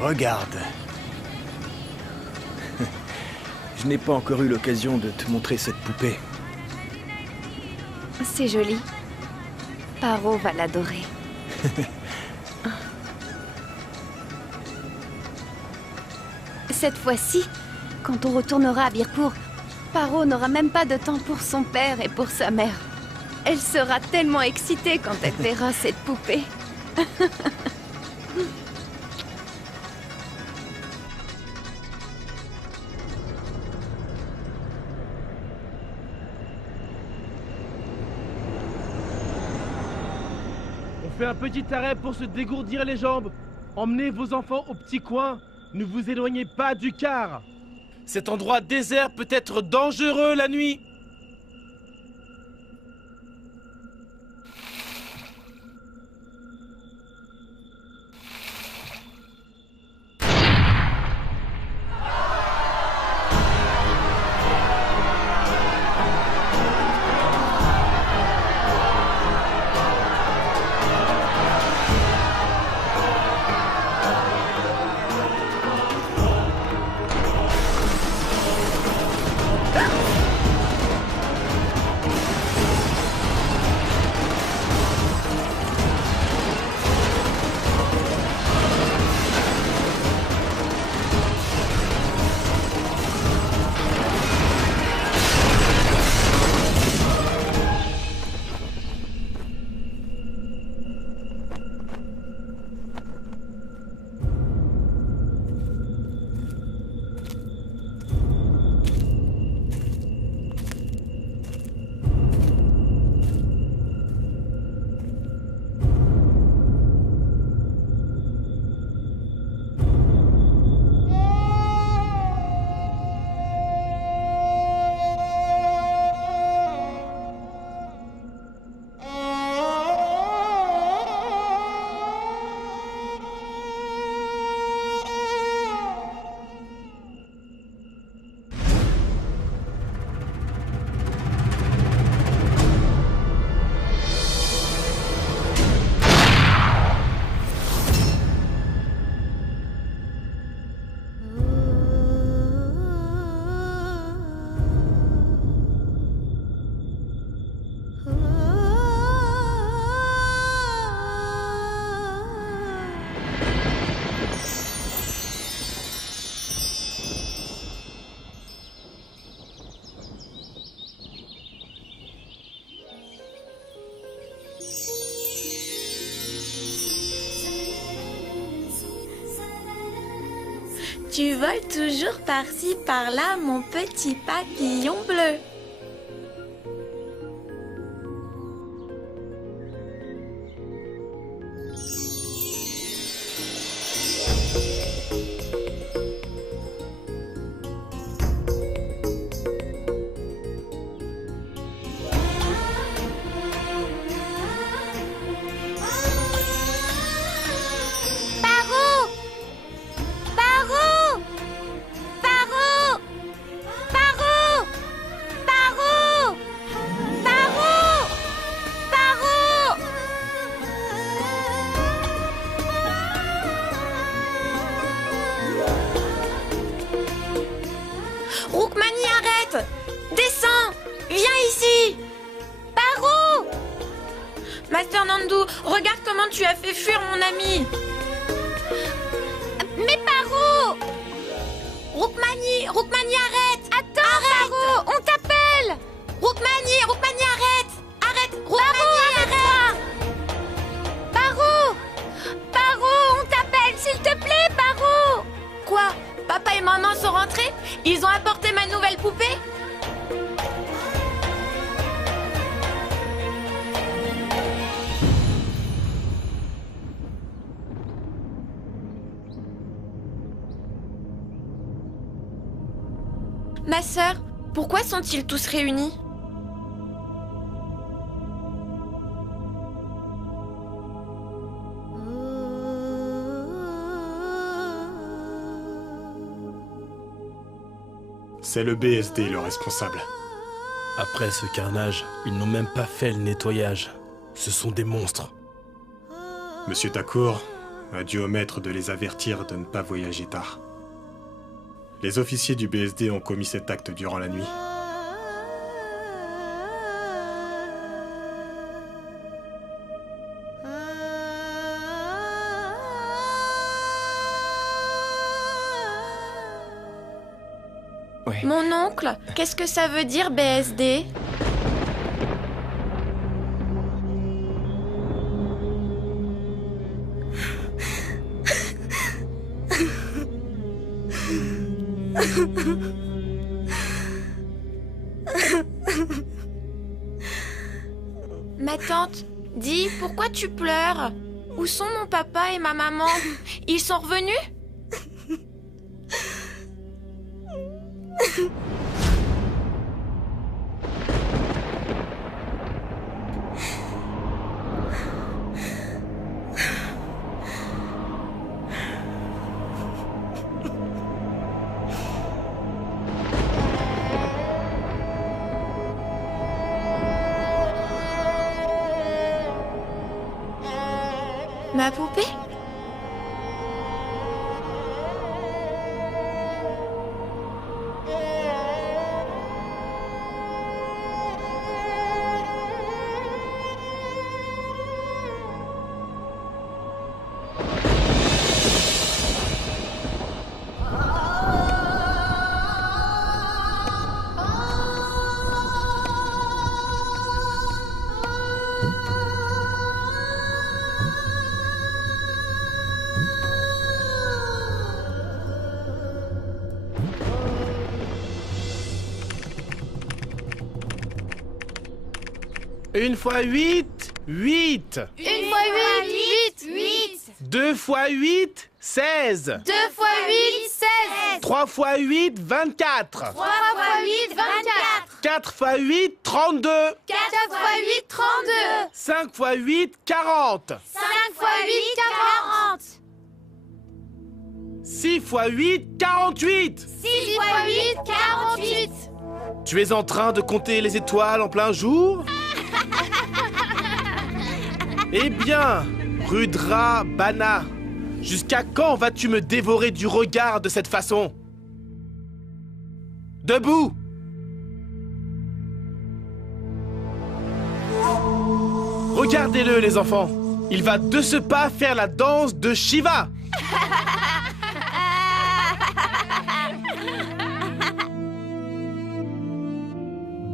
Regarde. Je n'ai pas encore eu l'occasion de te montrer cette poupée. C'est joli. Paro va l'adorer. Cette fois-ci, quand on retournera à Birkour, Paro n'aura même pas de temps pour son père et pour sa mère. Elle sera tellement excitée quand elle verra cette poupée. On fait un petit arrêt pour se dégourdir les jambes. Emmenez vos enfants au petit coin. Ne vous éloignez pas du car. Cet endroit désert peut être dangereux la nuit. Tu voles toujours par-ci, par-là, mon petit papillon bleu. Roukmani, arrête! Descends! Viens ici! Paro! Master Nandu, regarde comment tu as fait fuir mon ami! Mais Paro! Roukmani, arrête! Attends, arrête! Paro, on t'appelle! Roukmani, arrête! Arrête! Roukmani, arrête! Paro! On t'appelle, s'il te plaît, Paro! Quoi? Papa et maman sont rentrés? Ils ont apporté ma nouvelle poupée? Ma sœur, pourquoi sont-ils tous réunis? C'est le BSD le responsable. Après ce carnage, ils n'ont même pas fait le nettoyage. Ce sont des monstres. Monsieur Thakur, a dû omettre de les avertir de ne pas voyager tard. Les officiers du BSD ont commis cet acte durant la nuit. Ouais. Mon oncle, qu'est-ce que ça veut dire BSD? Ma tante, dis, pourquoi tu pleures? Où sont mon papa et ma maman? Ils sont revenus? Ma poupée? Une fois 8, 8. Une fois 8, 8. 2 fois 8, 16. 2 fois 8, 16. 3 fois 8, 24. 3 fois 8, 24. 4 fois 8, 32. 4 fois 8, 32. 5 fois 8, 40. 5 fois 8, 40. 6 fois 8, 48. 6 fois 8, 48. Tu es en train de compter les étoiles en plein jour? Eh bien, Rudra Bana, jusqu'à quand vas-tu me dévorer du regard de cette façon? Debout! Regardez-le, les enfants. Il va de ce pas faire la danse de Shiva.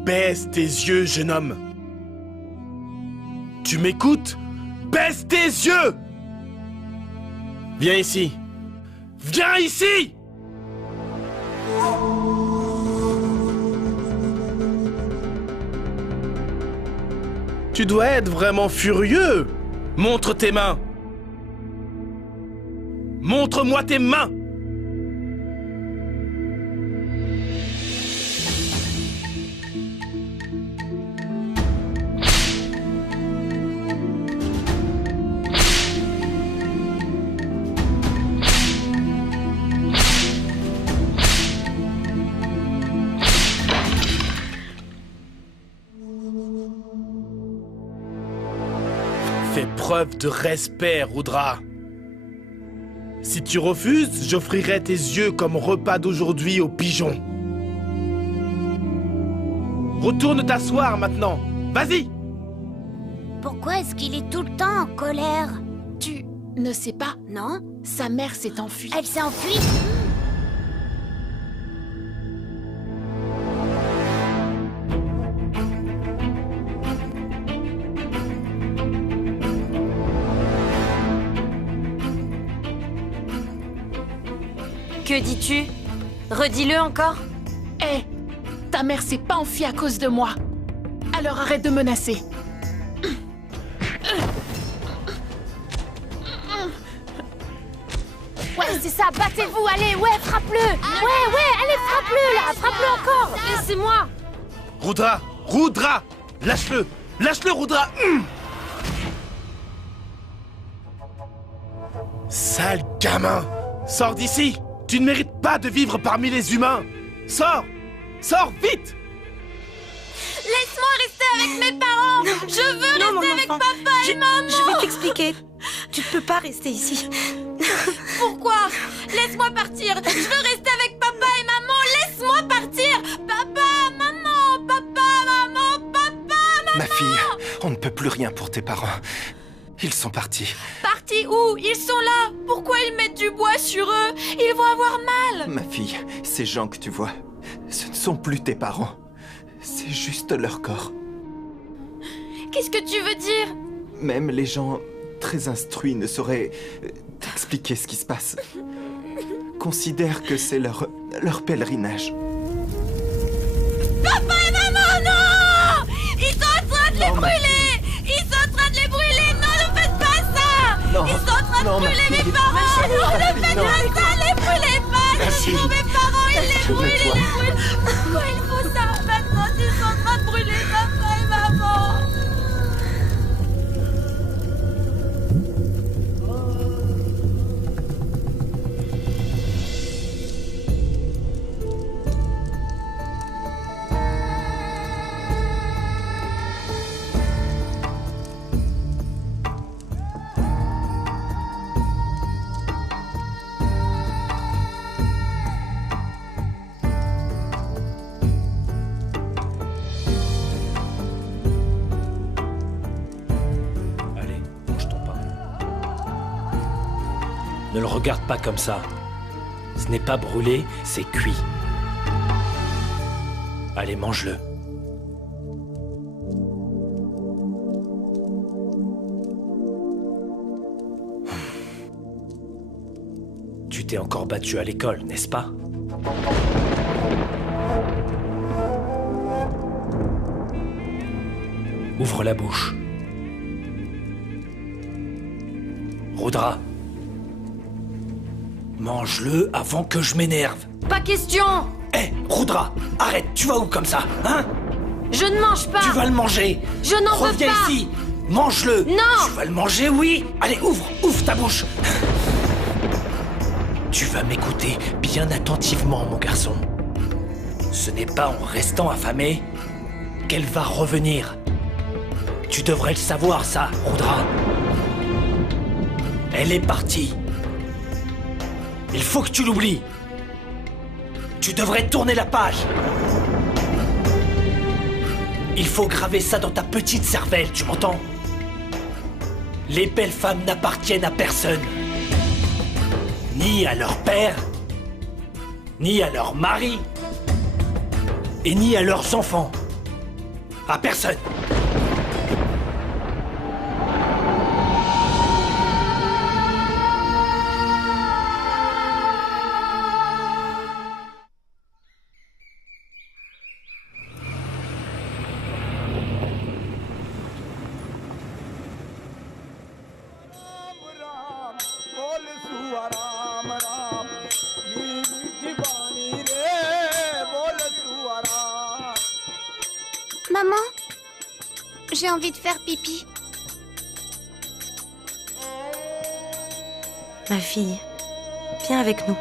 Baisse tes yeux, jeune homme. Tu m'écoutes? Baisse tes yeux! Viens ici. Viens ici! Tu dois être vraiment furieux. Montre tes mains. Montre-moi tes mains. Fais preuve de respect, Rudra. Si tu refuses, j'offrirai tes yeux comme repas d'aujourd'hui aux pigeons. Retourne t'asseoir maintenant. Vas-y! Pourquoi est-ce qu'il est tout le temps en colère? Tu ne sais pas, Non? sa mère s'est enfuie. Elle s'est enfuie? Que dis-tu? Redis-le encore. Hé, ta mère s'est pas enfuie à cause de moi. Alors arrête de menacer. Ouais, c'est ça, battez-vous, allez, ouais, frappe-le. Ouais, allez, frappe-le, là, frappe-le encore. Laissez-moi. Rudra! Rudra! Lâche-le! Lâche-le, Rudra! Sale gamin! Sors d'ici! Tu ne mérites pas de vivre parmi les humains! Sors! Sors, vite! Laisse-moi rester avec mes parents. Je veux rester avec papa et maman. Je vais t'expliquer. Tu ne peux pas rester ici. Pourquoi? Laisse-moi partir. Je veux rester avec papa et maman. Laisse-moi partir. Papa, maman, Ma fille, on ne peut plus rien pour tes parents. Ils sont partis. Partis où? Ils sont là. Pourquoi ils mettent du bois sur eux? Ils vont avoir mal. Ma fille, ces gens que tu vois, ce ne sont plus tes parents. C'est juste leur corps. Qu'est-ce que tu veux dire? Même les gens très instruits ne sauraient t'expliquer ce qui se passe. Considère que c'est leur pèlerinage. Papa et maman, non! Ils sont en train de les brûler! Ils sont en train de les brûler! Non, ne faites pas ça! Non, Ils sont en train de non, brûler ma fille. mes parents! Ma Non, fille, ne faites non. pas ça! Les brûlez pas! Ma Ce fille. sont mes parents! Ils les brûlent! Ils Calme-toi. les brûlent! Pourquoi il faut ça? Maintenant, ils sont en train de brûler papa et maman! Allez, mange ton pain. Ne le regarde pas comme ça. Ce n'est pas brûlé, c'est cuit. Allez, mange-le. Tu t'es encore battu à l'école, n'est-ce pas? Ouvre la bouche. Rudra. Mange-le avant que je m'énerve. Pas question! Hé, Rudra, arrête, tu vas où comme ça, hein? Je ne mange pas! Tu vas le manger. Je n'en veux Reviens pas. ici. Mange-le. Non. Tu vas le manger, oui. Allez, ouvre ta bouche. Tu vas m'écouter bien attentivement, mon garçon. Ce n'est pas en restant affamé qu'elle va revenir. Tu devrais le savoir, ça, Rudra. Elle est partie. Il faut que tu l'oublies. Tu devrais tourner la page. Il faut graver ça dans ta petite cervelle, tu m'entends? Les belles femmes n'appartiennent à personne. Ni à leur père, ni à leur mari, et ni à leurs enfants. À personne. Maman, j'ai envie de faire pipi. Ma fille, viens avec nous.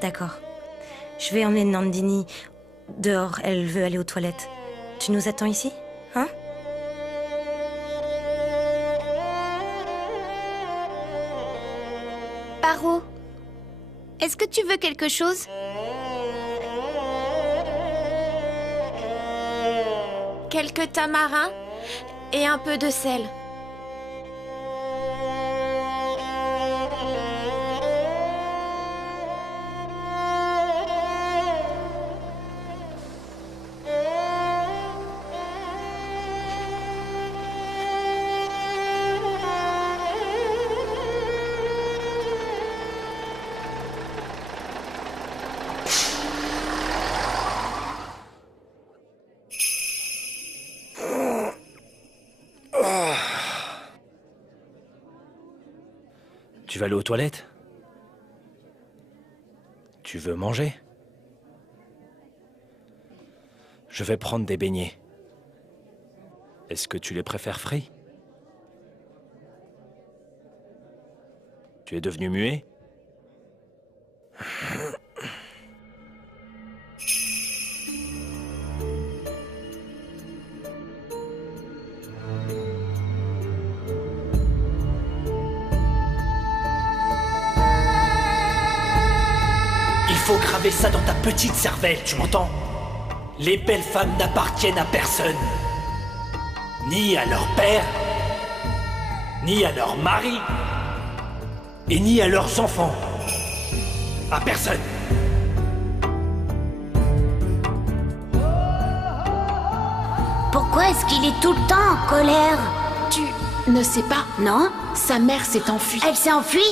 D'accord. Je vais emmener Nandini dehors. Elle veut aller aux toilettes. Tu nous attends ici, hein? Paro, est-ce que tu veux quelque chose? Quelques tamarins et un peu de sel. Tu vas aller aux toilettes? Tu veux manger? Je vais prendre des beignets. Est-ce que tu les préfères frits? Tu es devenu muet? graver ça dans ta petite cervelle, tu m'entends? Les belles femmes n'appartiennent à personne. Ni à leur père, ni à leur mari, et ni à leurs enfants. À personne. Pourquoi est-ce qu'il est tout le temps en colère? Tu ne sais pas? Non? Sa mère s'est enfuie. Elle s'est enfuie?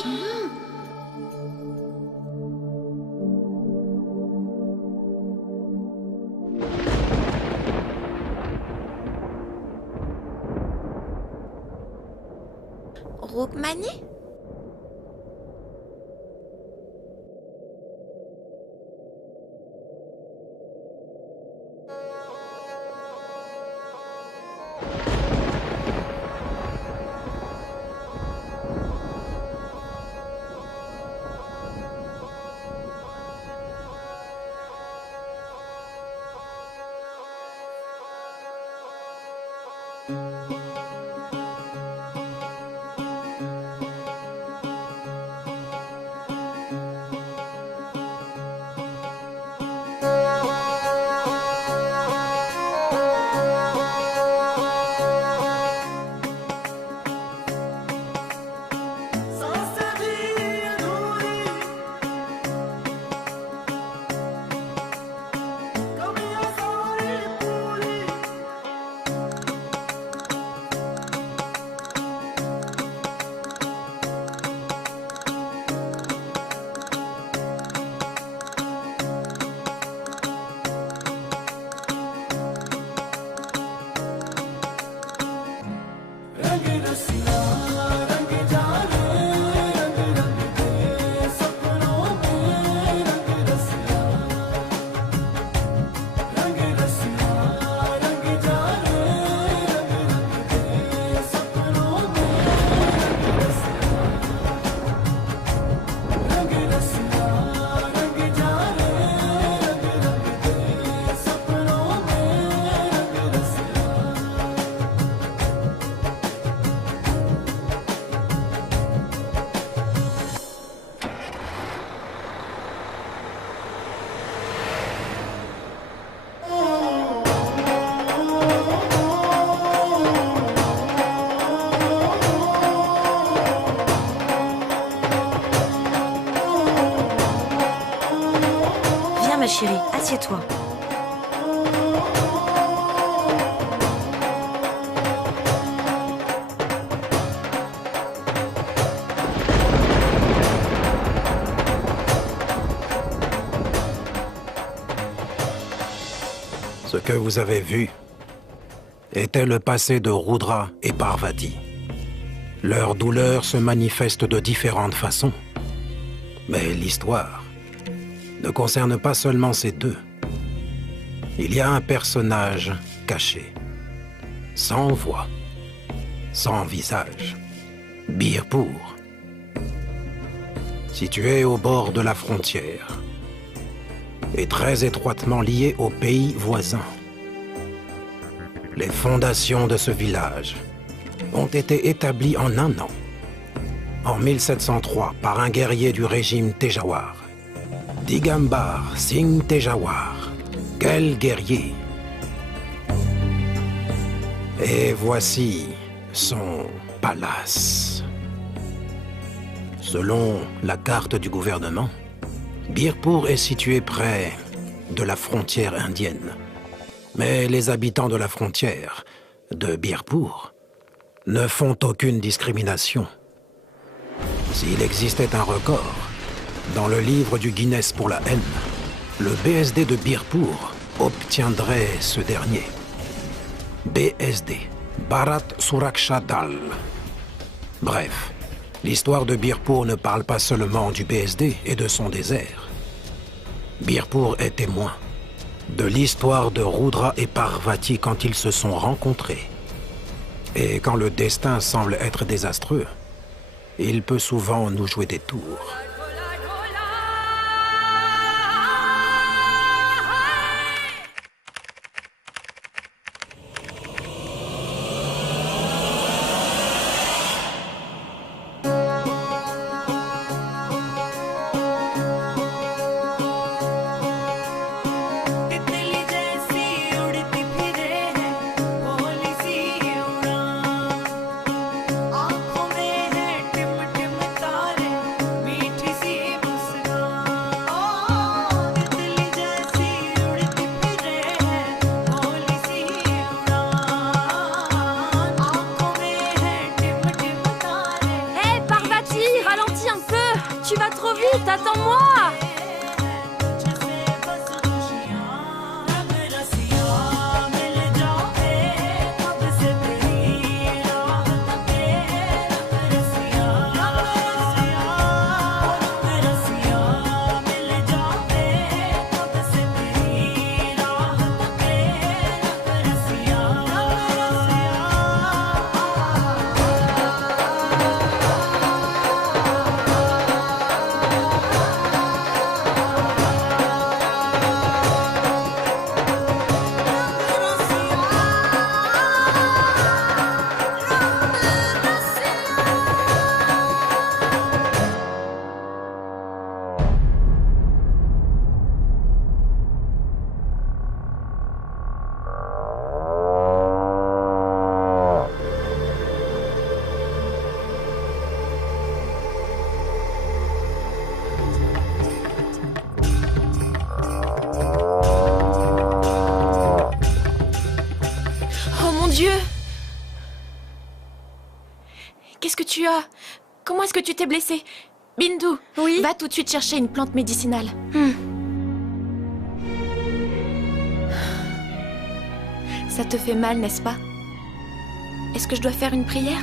Rookmani? Ma chérie, assieds-toi. Ce que vous avez vu était le passé de Rudra et Parvati. Leur douleur se manifeste de différentes façons. Mais l'histoire ne concerne pas seulement ces deux. Il y a un personnage caché, sans voix, sans visage, Birpur, situé au bord de la frontière et très étroitement lié aux pays voisins. Les fondations de ce village ont été établies en un an, en 1703, par un guerrier du régime Tejawar, Digambar Singh Tejawar. Quel guerrier! Et voici son palace. Selon la carte du gouvernement, Birpur est situé près de la frontière indienne. Mais les habitants de la frontière de Birpur ne font aucune discrimination. S'il existait un record, dans le livre du Guinness pour la haine, le BSD de Birpur obtiendrait ce dernier. BSD, Bharat Suraksha Dal. Bref, l'histoire de Birpur ne parle pas seulement du BSD et de son désert. Birpur est témoin de l'histoire de Rudra et Parvati quand ils se sont rencontrés. Et quand le destin semble être désastreux, il peut souvent nous jouer des tours. Comment est-ce que tu t'es blessée? Bindu, Oui. va tout de suite chercher une plante médicinale. Ça te fait mal, n'est-ce pas? Est-ce que je dois faire une prière?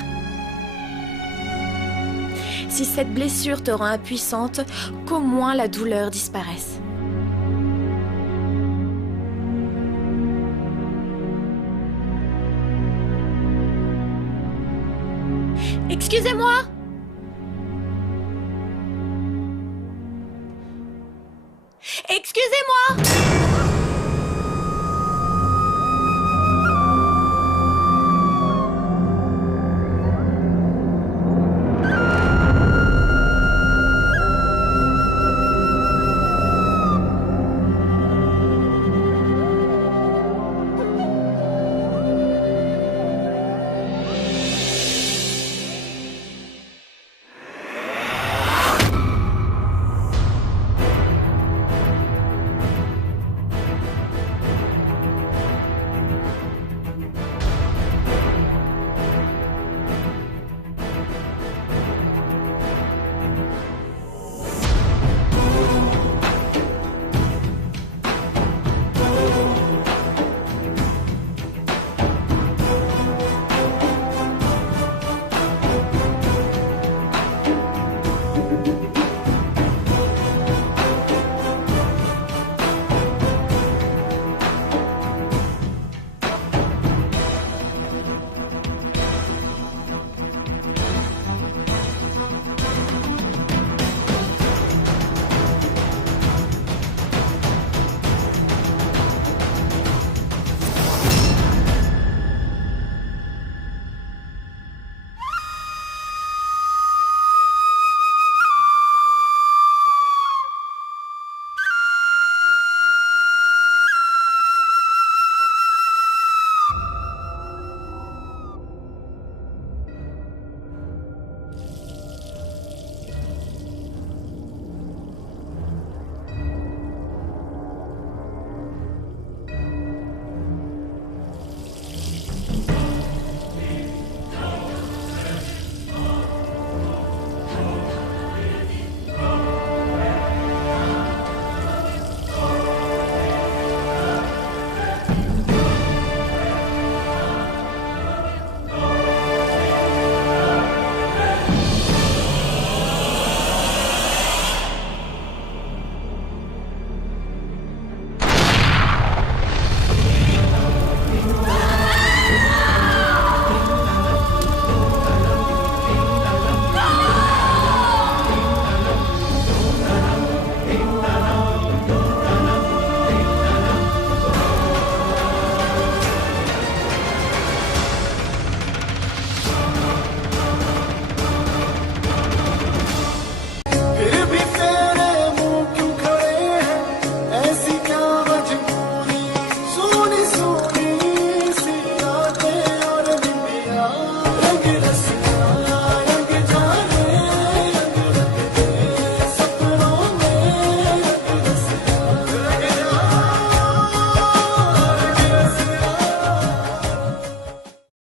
Si cette blessure te rend impuissante, qu'au moins la douleur disparaisse. Excusez-moi! Excusez-moi!